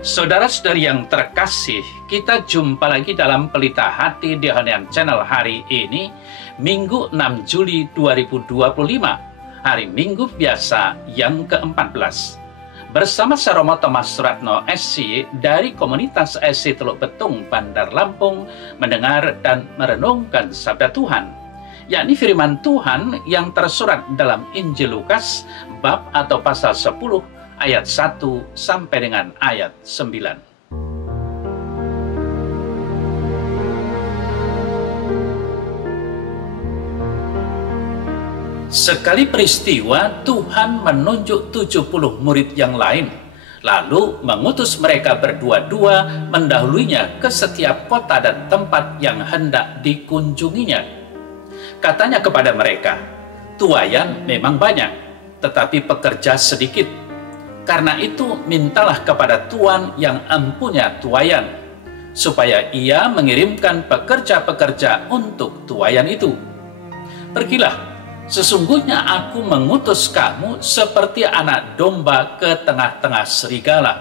Saudara-saudari yang terkasih, kita jumpa lagi dalam Pelita Hati di Honian Channel hari ini, Minggu 6 Juli 2025, hari Minggu biasa yang ke-14. Bersama saya Romo Thomas Suratno SC dari komunitas SC Teluk Betung, Bandar Lampung, mendengar dan merenungkan sabda Tuhan, yakni firman Tuhan yang tersurat dalam Injil Lukas, bab atau pasal 10, ayat 1 sampai dengan ayat 9. Sekali peristiwa, Tuhan menunjuk 70 murid yang lain, lalu mengutus mereka berdua-dua mendahuluinya ke setiap kota dan tempat yang hendak dikunjunginya. Katanya kepada mereka, "Tuayan memang banyak, tetapi pekerja sedikit. Karena itu mintalah kepada Tuan yang empunya tuayan, supaya ia mengirimkan pekerja-pekerja untuk tuayan itu. Pergilah, sesungguhnya aku mengutus kamu seperti anak domba ke tengah-tengah serigala.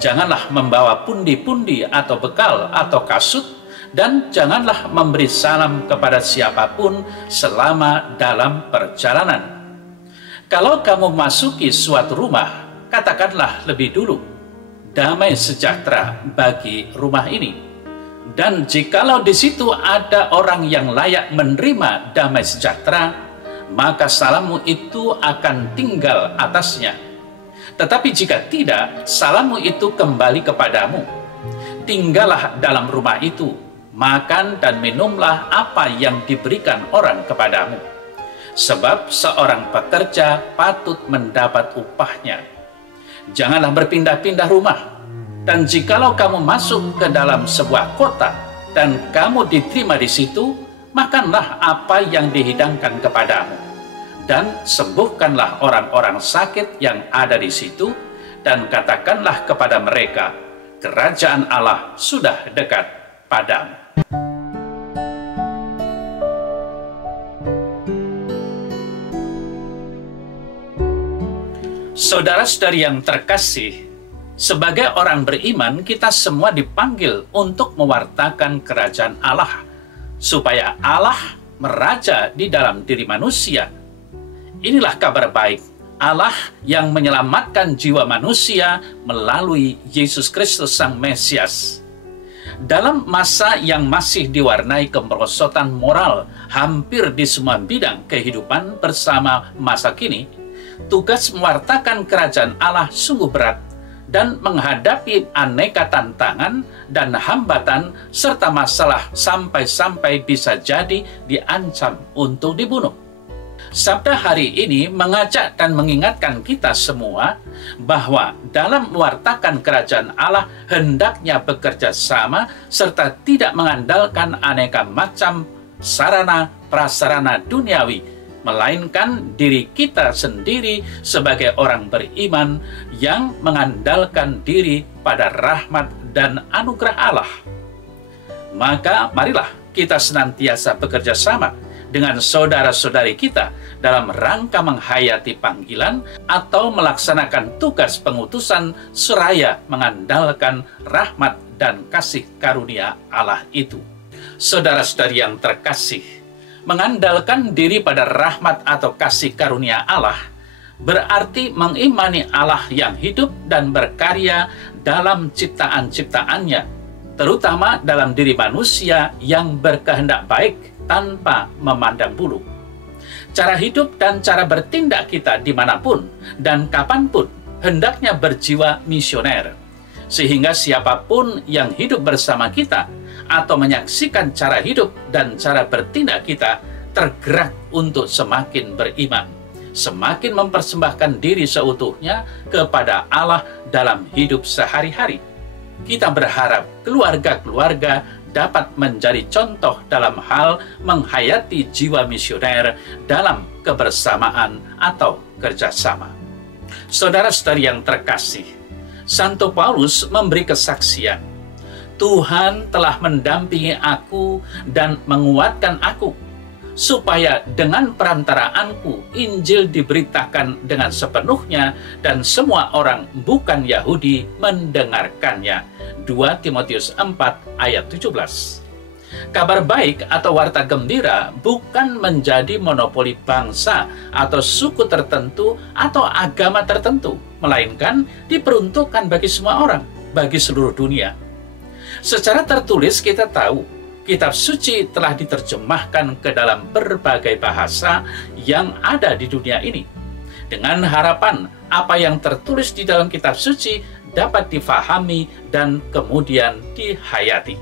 Janganlah membawa pundi-pundi atau bekal atau kasut, dan janganlah memberi salam kepada siapapun selama dalam perjalanan. Kalau kamu masuki suatu rumah, katakanlah lebih dulu, damai sejahtera bagi rumah ini. Dan jikalau di situ ada orang yang layak menerima damai sejahtera, maka salammu itu akan tinggal atasnya. Tetapi jika tidak, salammu itu kembali kepadamu. Tinggallah dalam rumah itu, makan dan minumlah apa yang diberikan orang kepadamu. Sebab seorang pekerja patut mendapat upahnya. Janganlah berpindah-pindah rumah. Dan jikalau kamu masuk ke dalam sebuah kota dan kamu diterima di situ, makanlah apa yang dihidangkan kepadamu. Dan sembuhkanlah orang-orang sakit yang ada di situ, dan katakanlah kepada mereka, kerajaan Allah sudah dekat padamu." Saudara-saudari yang terkasih, sebagai orang beriman, kita semua dipanggil untuk mewartakan kerajaan Allah, supaya Allah meraja di dalam diri manusia. Inilah kabar baik, Allah yang menyelamatkan jiwa manusia melalui Yesus Kristus Sang Mesias. Dalam masa yang masih diwarnai kemerosotan moral hampir di semua bidang kehidupan bersama masa kini, tugas mewartakan kerajaan Allah sungguh berat dan menghadapi aneka tantangan dan hambatan serta masalah sampai-sampai bisa jadi diancam untuk dibunuh. Sabda hari ini mengajak dan mengingatkan kita semua bahwa dalam mewartakan kerajaan Allah hendaknya bekerja sama serta tidak mengandalkan aneka macam sarana prasarana duniawi, melainkan diri kita sendiri sebagai orang beriman yang mengandalkan diri pada rahmat dan anugerah Allah. Maka marilah kita senantiasa bekerja sama dengan saudara-saudari kita dalam rangka menghayati panggilan atau melaksanakan tugas pengutusan seraya mengandalkan rahmat dan kasih karunia Allah itu. Saudara-saudari yang terkasih, mengandalkan diri pada rahmat atau kasih karunia Allah berarti mengimani Allah yang hidup dan berkarya dalam ciptaan-ciptaannya, terutama dalam diri manusia yang berkehendak baik tanpa memandang bulu. Cara hidup dan cara bertindak kita dimanapun dan kapanpun hendaknya berjiwa misioner, sehingga siapapun yang hidup bersama kita atau menyaksikan cara hidup dan cara bertindak kita tergerak untuk semakin beriman, semakin mempersembahkan diri seutuhnya kepada Allah dalam hidup sehari-hari. Kita berharap keluarga-keluarga dapat menjadi contoh dalam hal menghayati jiwa misioner dalam kebersamaan atau kerjasama. Saudara-saudari yang terkasih, Santo Paulus memberi kesaksian, "Tuhan telah mendampingi aku dan menguatkan aku, supaya dengan perantaraanku Injil diberitakan dengan sepenuhnya dan semua orang bukan Yahudi mendengarkannya. 2 Timotius 4 ayat 17. Kabar baik atau warta gembira bukan menjadi monopoli bangsa atau suku tertentu atau agama tertentu, melainkan diperuntukkan bagi semua orang, bagi seluruh dunia. Secara tertulis kita tahu, kitab suci telah diterjemahkan ke dalam berbagai bahasa yang ada di dunia ini. Dengan harapan apa yang tertulis di dalam kitab suci dapat difahami dan kemudian dihayati.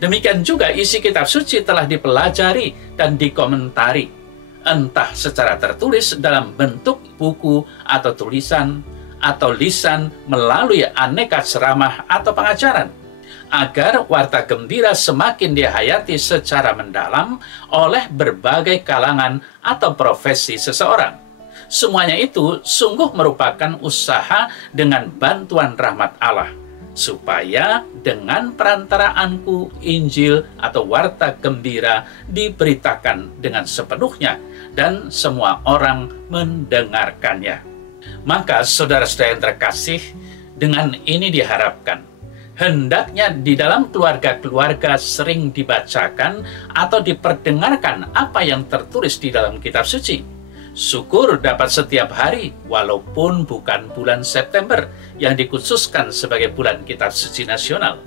Demikian juga isi kitab suci telah dipelajari dan dikomentari, entah secara tertulis dalam bentuk buku atau tulisan, atau lisan melalui aneka ceramah atau pengajaran, agar warta gembira semakin dihayati secara mendalam oleh berbagai kalangan atau profesi seseorang. Semuanya itu sungguh merupakan usaha dengan bantuan rahmat Allah, supaya dengan perantaraanku Injil atau warta gembira diberitakan dengan sepenuhnya dan semua orang mendengarkannya. Maka saudara-saudara yang terkasih, dengan ini diharapkan hendaknya di dalam keluarga-keluarga sering dibacakan atau diperdengarkan apa yang tertulis di dalam kitab suci. Syukur dapat setiap hari, walaupun bukan bulan September yang dikhususkan sebagai bulan kitab suci nasional.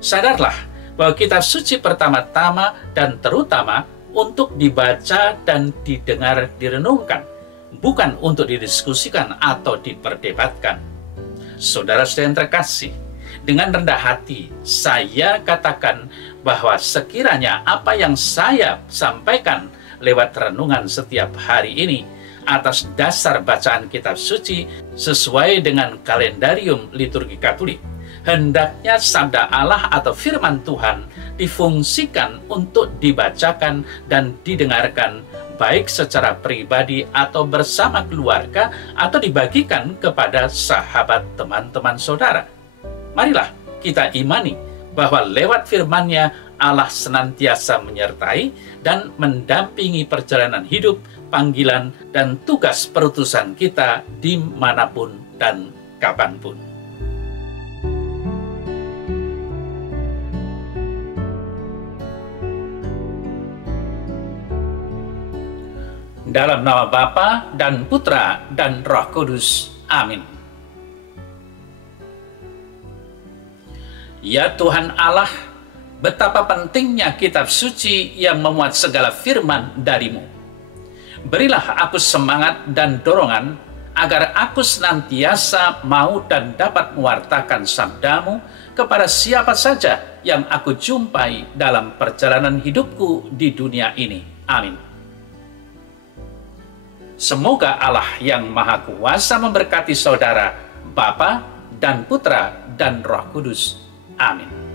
Sadarlah bahwa kitab suci pertama-tama dan terutama untuk dibaca dan didengar direnungkan, bukan untuk didiskusikan atau diperdebatkan. Saudara-saudara yang terkasih, dengan rendah hati saya katakan bahwa sekiranya apa yang saya sampaikan lewat renungan setiap hari ini atas dasar bacaan kitab suci sesuai dengan kalendarium liturgi Katolik, hendaknya sabda Allah atau firman Tuhan difungsikan untuk dibacakan dan didengarkan baik secara pribadi atau bersama keluarga atau dibagikan kepada sahabat, teman-teman, saudara. Marilah kita imani bahwa lewat firman-Nya Allah senantiasa menyertai dan mendampingi perjalanan hidup, panggilan, dan tugas perutusan kita dimanapun dan kapanpun. Dalam nama Bapa dan Putra dan Roh Kudus. Amin. Ya Tuhan Allah, betapa pentingnya kitab suci yang memuat segala firman dari-Mu. Berilah aku semangat dan dorongan agar aku senantiasa mau dan dapat mewartakan sabda-Mu kepada siapa saja yang aku jumpai dalam perjalanan hidupku di dunia ini. Amin. Semoga Allah yang Maha Kuasa memberkati saudara, Bapa dan Putra dan Roh Kudus. Amin.